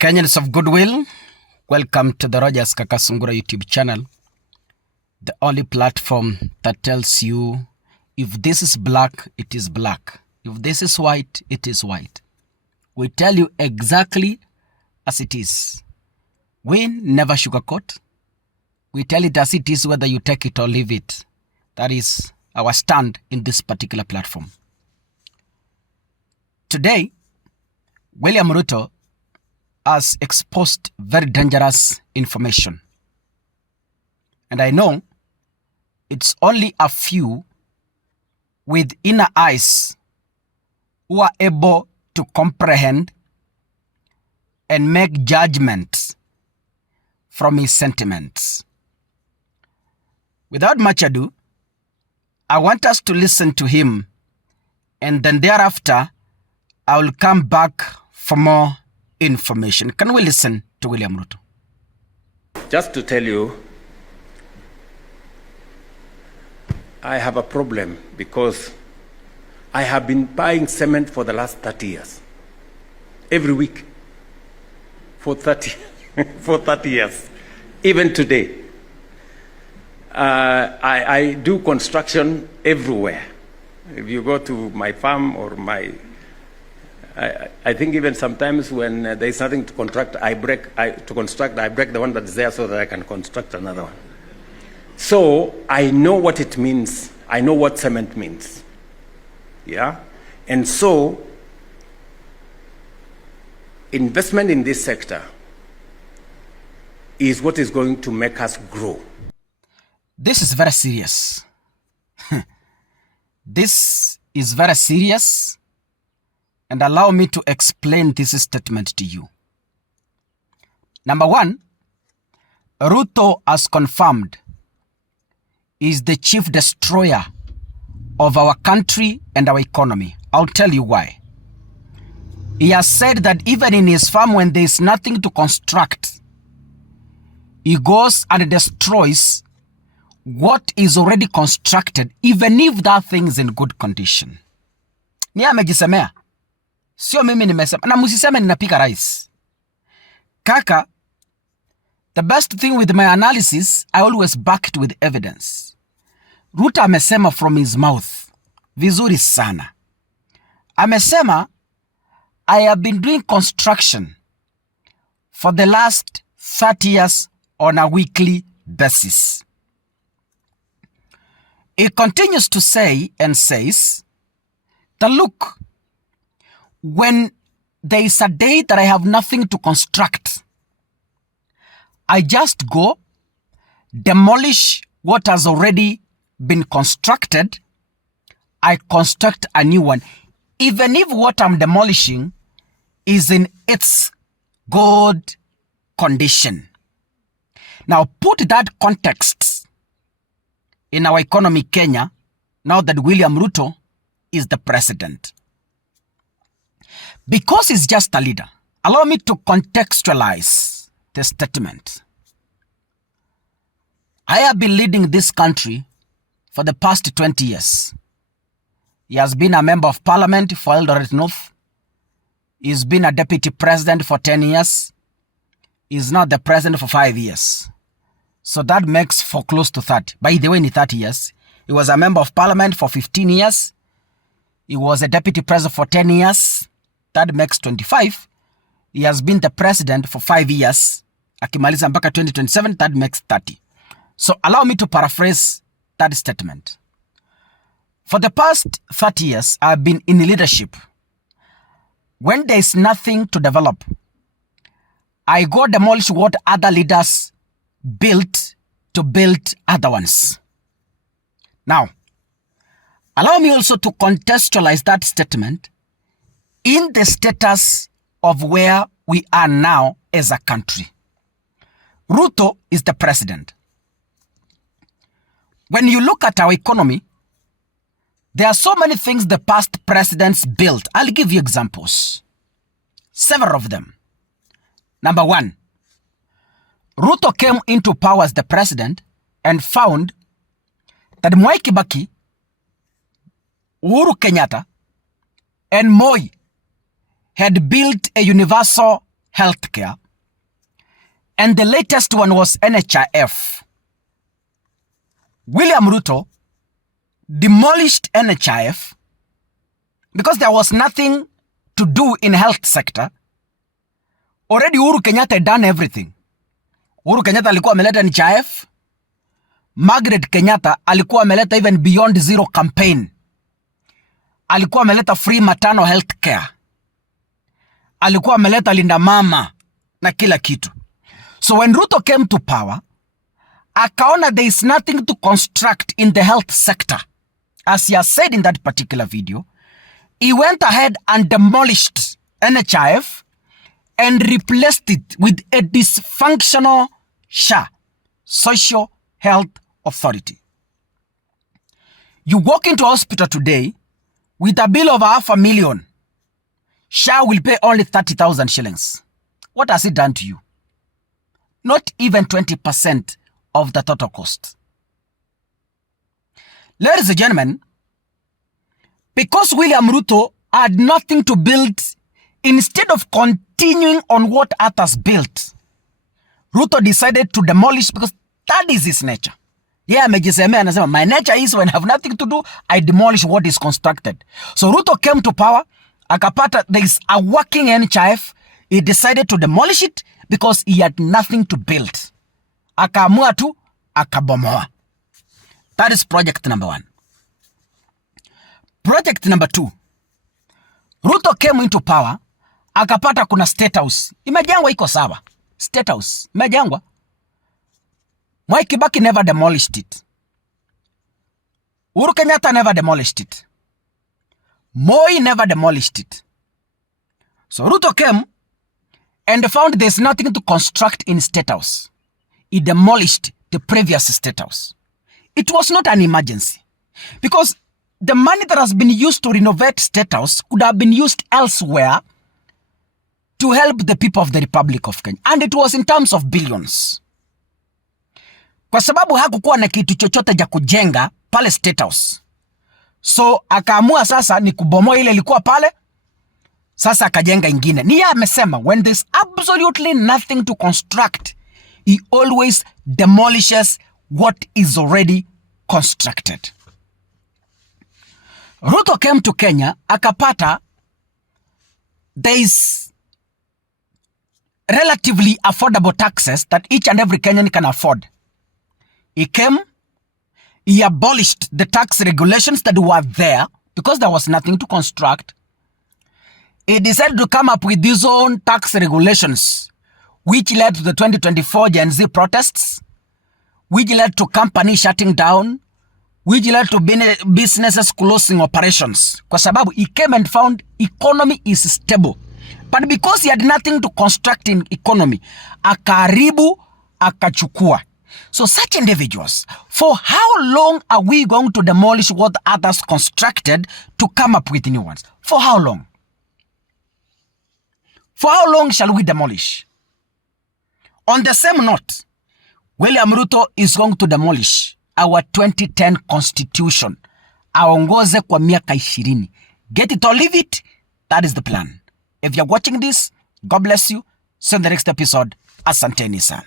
Kenyans of goodwill, welcome to the Rogers Kakasungura YouTube channel, the only platform that tells you if this is black, it is black. If this is white, it is white. We tell you exactly as it is. We never sugarcoat. We tell it as it is, whether you take it or leave it. That is our stand in this particular platform. Today, William Ruto has exposed very dangerous information. And I know it's only a few with inner eyes who are able to comprehend and make judgments from his sentiments. Without much ado, I want us to listen to him, and then thereafter, I will come back for more information. Can we listen to William Ruto? Just to tell you, I have a problem because I have been buying cement for the last 30 years. Every week. For 30 years. Even today. I do construction everywhere. If you go to my farm or I think even sometimes when there is nothing to construct, I break the one that is there so that I can construct another one. So I know what it means. I know what cement means. Yeah? And so investment in this sector is what is going to make us grow. This is very serious. This is very serious. And allow me to explain this statement to you. Number one, Ruto has confirmed is the chief destroyer of our country and our economy. I'll tell you why. He has said that even in his farm, when there is nothing to construct, he goes and destroys what is already constructed, even if that thing is in good condition. Ni amejisemea. Sio mimi nimesema. Na musiseme ninapika rice. Kaka, the best thing with my analysis, I always back it with evidence. Ruto amesema from his mouth. Vizuri sana. Amesema, I have been doing construction for the last 30 years on a weekly basis. He continues to say and says that look, when there is a day that I have nothing to construct, I just go demolish what has already been constructed. I construct a new one, even if what I'm demolishing is in its good condition. Now put that context in our economy, Kenya, now that William Ruto is the president. Because he's just a leader, allow me to contextualize the statement. I have been leading this country for the past 20 years. He has been a member of parliament for Eldoret North. He's been a deputy president for 10 years. He's now the president for 5 years. So that makes for close to 30. By the way, in 30 years, he was a member of parliament for 15 years. He was a deputy president for 10 years. That makes 25. He has been the president for 5 years. Akimaliza mpaka 2027, that makes 30. So allow me to paraphrase that statement. For the past 30 years, I've been in leadership. When there is nothing to develop, I go demolish what other leaders built to build other ones. Now, allow me also to contextualize that statement in the status of where we are now as a country. Ruto is the president. When you look at our economy, there are so many things the past presidents built. I'll give you examples. Several of them. Number one, Ruto came into power as the president and found that Mwai Kibaki, Uhuru Kenyatta, and Moi had built a universal healthcare. And the latest one was NHIF. William Ruto demolished NHIF because there was nothing to do in health sector. Already Uhuru Kenyatta had done everything. Uhuru Kenyatta alikuwa ameleta NHIF. Margaret Kenyatta alikuwa ameleta even Beyond Zero campaign. Alikuwa ameleta free maternal health care. Alikuwa ameleta linda mama na kila kitu. So when Ruto came to power, akaona there is nothing to construct in the health sector. As he has said in that particular video, he went ahead and demolished NHIF and replaced it with a dysfunctional SHA, Social Health Authority. You walk into a hospital today with a bill of 500,000. SHA will pay only 30,000 shillings. What has it done to you? Not even 20% of the total cost. Ladies and gentlemen, because William Ruto had nothing to build, instead of continuing on what others built, Ruto decided to demolish because that is his nature. Yeah, amejisemea anasema, my nature is when I have nothing to do, I demolish what is constructed. So Ruto came to power, akapata there is a working NHIF, he decided to demolish it because he had nothing to build. Akaamua tu, akabomoa. That is project number 1. Project number 2. Ruto came into power, akapata kuna state house. Imejengwa iko sawa. State house. Imejengwa. Mwai Kibaki never demolished it. Uhuru Kenyatta never demolished it. Moi never demolished it. So Ruto came and found there's nothing to construct in state house. He demolished the previous state house. It was not an emergency because the money that has been used to renovate state house could have been used elsewhere to help the people of the Republic of Kenya. And it was in terms of billions. Kwa sababu hakukuwa na kitu chochote ja kujenga pale state house. So akaamua sasa ni kubomoa ile ilikuwa pale. Sasa akajenga ingine. Ni yeye amesema when there's absolutely nothing to construct, he always demolishes what is already constructed. Ruto came to Kenya, akapata there is relatively affordable taxes that each and every Kenyan can afford. He came, he abolished the tax regulations that were there because there was nothing to construct. He decided to come up with his own tax regulations, which led to the 2024 Gen Z protests, which led to companies shutting down, which led to businesses closing operations. Kwa sababu he came and found economy is stable. But because he had nothing to construct in economy, akaribu, akachukua. So such individuals, for how long are we going to demolish what others constructed to come up with new ones? For how long? For how long shall we demolish? On the same note, William Ruto is going to demolish our 2010 constitution. Aongoze kwa miaka 20. Get it or leave it. That is the plan. If you're watching this, God bless you. See you in the next episode. Asanteni sana.